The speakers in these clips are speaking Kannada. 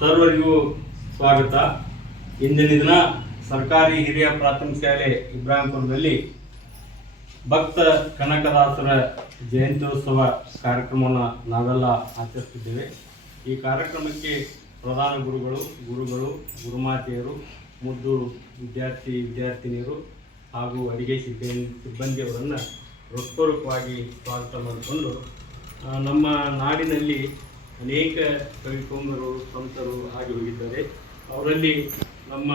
ಸರ್ವರಿಗೂ ಸ್ವಾಗತ. ಇಂದಿನ ದಿನ ಸರ್ಕಾರಿ ಹಿರಿಯ ಪ್ರಾಥಮಿಕ ಶಾಲೆ ಇಬ್ರಾಹಿಂಪುರದಲ್ಲಿ ಭಕ್ತ ಕನಕದಾಸರ ಜಯಂತ್ಯೋತ್ಸವ ಕಾರ್ಯಕ್ರಮವನ್ನು ನಾವೆಲ್ಲ ಆಚರಿಸ್ತಿದ್ದೇವೆ ಈ ಕಾರ್ಯಕ್ರಮಕ್ಕೆ ಪ್ರಧಾನ ಗುರುಗಳು ಗುರುಗಳು, ಗುರುಮಾತೆಯರು ಮುದ್ದು ವಿದ್ಯಾರ್ಥಿ, ವಿದ್ಯಾರ್ಥಿನಿಯರು ಹಾಗೂ ಅಡಿಗೆ ಸಿಬ್ಬಂದಿ, ಸಿಬ್ಬಂದಿಯವರನ್ನು ಹೃತ್ಪೂರ್ವಕವಾಗಿ ಸ್ವಾಗತ ಮಾಡಿಕೊಂಡು ನಮ್ಮ ನಾಡಿನಲ್ಲಿ ಅನೇಕ ಕವಿಕುಂಬರು ಸಂತರು ಆಗಿ ಹೋಗಿದ್ದಾರೆ. ಅವರಲ್ಲಿ ನಮ್ಮ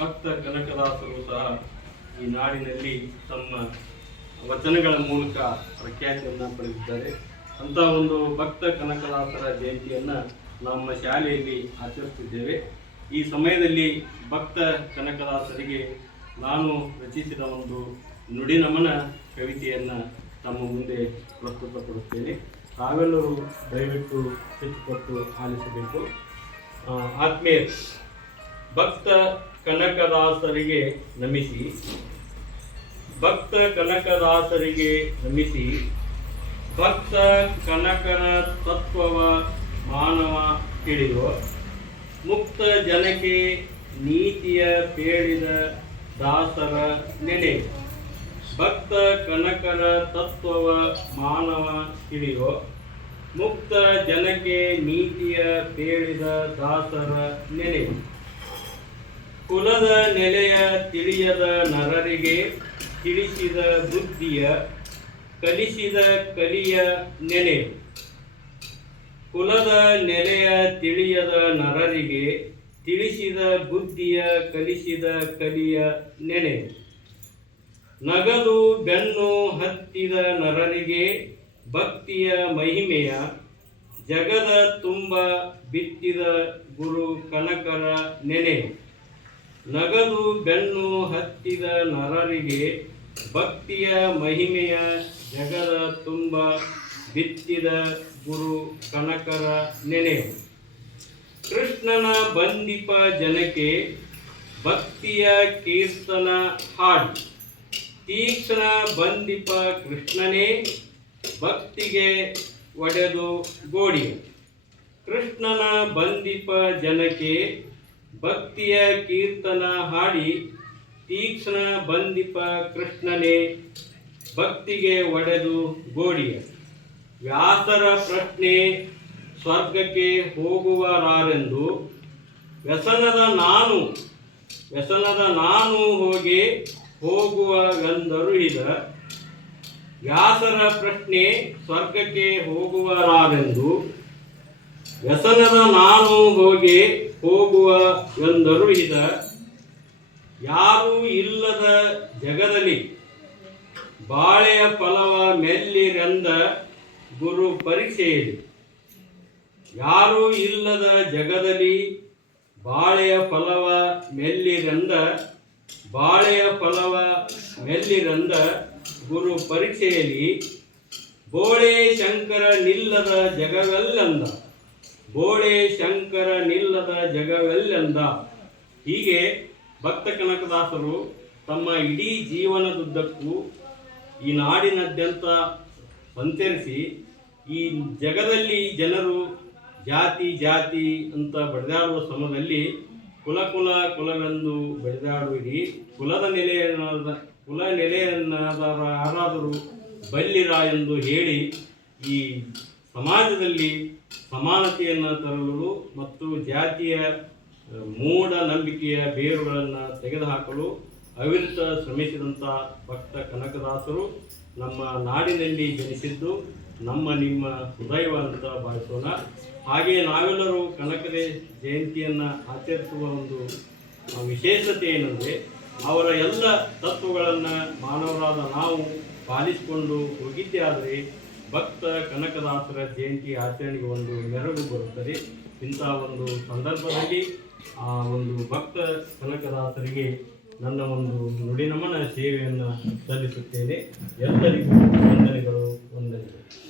ಭಕ್ತ ಕನಕದಾಸರು ಸಹ ಈ ನಾಡಿನಲ್ಲಿ ತಮ್ಮ ವಚನಗಳ ಮೂಲಕ ಪ್ರಖ್ಯಾತಿಯನ್ನು ಪಡೆದಿದ್ದಾರೆ. ಅಂತ ಒಂದು ಭಕ್ತ ಕನಕದಾಸರ ಜಯಂತಿಯನ್ನು ನಮ್ಮ ಶಾಲೆಯಲ್ಲಿ ಆಚರಿಸುತ್ತಿದ್ದೇವೆ ಈ ಸಮಯದಲ್ಲಿ ಭಕ್ತ ಕನಕದಾಸರಿಗೆ ನಾನು ರಚಿಸಿದ ಒಂದು ನುಡಿನಮನ ಕವಿತೆಯನ್ನು ತಮ್ಮ ಮುಂದೆ ಪ್ರಸ್ತುತಪಡುತ್ತೇನೆ ತಾವೆಲ್ಲರೂ ದಯವಿಟ್ಟು ಹೆಚ್ಚುಕೊಟ್ಟು ಆಲಿಸಬೇಕು. ಆತ್ಮೀಯ ಭಕ್ತ ಕನಕದಾಸರಿಗೆ ನಮಿಸಿ, ಭಕ್ತ ಕನಕದಾಸರಿಗೆ ನಮಿಸಿ, ಭಕ್ತ ಕನಕನ ತತ್ವವ ಮಾನವ ತಿಳಿದು, ಮುಕ್ತ ಜನಕ್ಕೆ ನೀತಿಯ ಪೇಳಿದ ದಾಸರ ನೆನೆ ಭಕ್ತ ಕನಕರ ತತ್ವವ ಮಾನವ ತಿಳಿಯೋ ಮುಕ್ತ ಜನಕ್ಕೆ ನೀತಿಯ ಪೇಳಿದ ದಾಸರ ನೆನೆ ಕುಲದ ನೆಲೆಯ ತಿಳಿಯದ ನರರಿಗೆ ತಿಳಿಸಿದ ಬುದ್ಧಿಯ, ಕಲಿಸಿದ ಕಲಿಯ ನೆನೆ ಕುಲದ ನೆಲೆಯ ತಿಳಿಯದ ನರರಿಗೆ ತಿಳಿಸಿದ ಬುದ್ಧಿಯ, ಕಲಿಸಿದ ಕಲಿಯ ನೆನೆ ನಗದು ಬೆನ್ನು ಹತ್ತಿದ ನರರಿಗೆ ಭಕ್ತಿಯ ಮಹಿಮೆಯ ಜಗದ ತುಂಬ ಬಿತ್ತಿದ ಗುರು ಕನಕರ ನೆನೆ. ನಗದು ಬೆನ್ನು ಹತ್ತಿದ ನರರಿಗೆ ಭಕ್ತಿಯ ಮಹಿಮೆಯ ಜಗದ ತುಂಬ ಬಿತ್ತಿದ ಗುರು ಕನಕರ ನೆನೆ. ಕೃಷ್ಣನ ಬಂದಿಪ ಜನಕ್ಕೆ ಭಕ್ತಿಯ ಕೀರ್ತನ ಹಾಡು. ತೀಕ್ಷ್ಣ ಬಂದಿಪ ಕೃಷ್ಣನೇ ಭಕ್ತಿಗೆ ಒಡೆದು ಗೋಡಿ ಕೃಷ್ಣನ ಬಂದಿಪ ಜನಕ್ಕೆ ಭಕ್ತಿಯ ಕೀರ್ತನ ಹಾಡಿ ತೀಕ್ಷ್ಣ ಬಂದಿಪ ಕೃಷ್ಣನೇ ಭಕ್ತಿಗೆ ಒಡೆದು ಗೋಡಿಯ. ವ್ಯಾಸರ ಪ್ರಶ್ನೆ ಸ್ವರ್ಗಕ್ಕೆ ಹೋಗುವರಾರೆಂದು ವ್ಯಸನದ ನಾನು ವ್ಯಸನದ ನಾನು ಹೋಗಿ ಹೋಗುವವೆಂದರುಹಿದ ವ್ಯಾಸರ ಪ್ರಶ್ನೆ ಸ್ವರ್ಗಕ್ಕೆ ಹೋಗುವರಾರೆಂದು, ವ್ಯಸನದ ನಾನು ಹೋಗಿ ಹೋಗುವ ಎಂದರುಹಿದ ಯಾರೂ ಇಲ್ಲದ ಜಗದಲ್ಲಿ ಬಾಳೆಯ ಫಲವ ಮೆಲ್ಲಿರೆಂದ ಗುರು ಪರೀಕ್ಷೆಯಲ್ಲಿ ಯಾರೂ ಇಲ್ಲದ ಜಗದಲ್ಲಿ ಬಾಳೆಯ ಫಲವ ಮೆಲ್ಲಿರೆಂದ ಬಾಳೆಯ ಫಲವ ಮೆಲ್ಲಿರಂದ ಗುರು ಪರಿಚಯಲಿ, ಬೋಳೆ ಶಂಕರ ನಿಲ್ಲದ ಜಗವೆಲ್ಲಂದ, ಬೋಳೆ ಶಂಕರ ನಿಲ್ಲದ ಜಗವೆಲ್ಲಂದ. ಹೀಗೆ ಭಕ್ತ ಕನಕದಾಸರು ತಮ್ಮ ಇಡೀ ಜೀವನದುದ್ದಕ್ಕೂ ಈ ನಾಡಿನಾದ್ಯಂತ ಸಂಚರಿಸಿ ಈ ಜಗದಲ್ಲಿ ಜನರು ಜಾತಿ ಜಾತಿ ಅಂತ ಬಡಿದಾಡುವ ಸಮಯದಲ್ಲಿ ಕುಲ ಕುಲ ಕುಲವೆಂದು ಬಡಿದಾಡುವಿರಿ ಕುಲದ ನೆಲೆಯನ್ನಾದ ಕುಲ ನೆಲೆಯನ್ನಾದರ ಯಾರಾದರೂ ಬಲ್ಲಿರ ಎಂದು ಹೇಳಿ ಈ ಸಮಾಜದಲ್ಲಿ ಸಮಾನತೆಯನ್ನು ತರಲು ಮತ್ತು ಜಾತಿಯ ಮೂಢ ನಂಬಿಕೆಯ ಬೇರುಗಳನ್ನು ತೆಗೆದುಹಾಕಲು ಅವಿರತ ಶ್ರಮಿಸಿದಂಥ ಭಕ್ತ ಕನಕದಾಸರು ನಮ್ಮ ನಾಡಿನಲ್ಲಿ ಜನಿಸಿದ್ದು ನಮ್ಮ ನಿಮ್ಮ ಹೃದಯವ ಅಂತ ಭಾವಿಸೋಣ ಹಾಗೆಯೇ ನಾವೆಲ್ಲರೂ ಕನಕದೇ ಜಯಂತಿಯನ್ನು ಆಚರಿಸುವ ಒಂದು ವಿಶೇಷತೆ ಏನಂದರೆ ಅವರ ಎಲ್ಲ ತತ್ವಗಳನ್ನು ಮಾನವರಾದ ನಾವು ಪಾಲಿಸಿಕೊಂಡು ಹೋಗಿದ್ದೇ ಆದರೆ ಭಕ್ತ ಕನಕದಾಸರ ಜಯಂತಿ ಆಚರಣೆಗೆ ಒಂದು ಮೆರಗು ಬರುತ್ತದೆ. ಇಂಥ ಒಂದು ಸಂದರ್ಭದಲ್ಲಿ, ಆ, ಒಂದು ಭಕ್ತ ಕನಕದಾಸರಿಗೆ ನನ್ನ ಒಂದು ನುಡಿನಮನ ಸೇವೆಯನ್ನು ಸಲ್ಲಿಸುತ್ತೇನೆ. ಎಲ್ಲರಿಗೂ ವಂದನೆಗಳು ವಂದನೆಗಳು.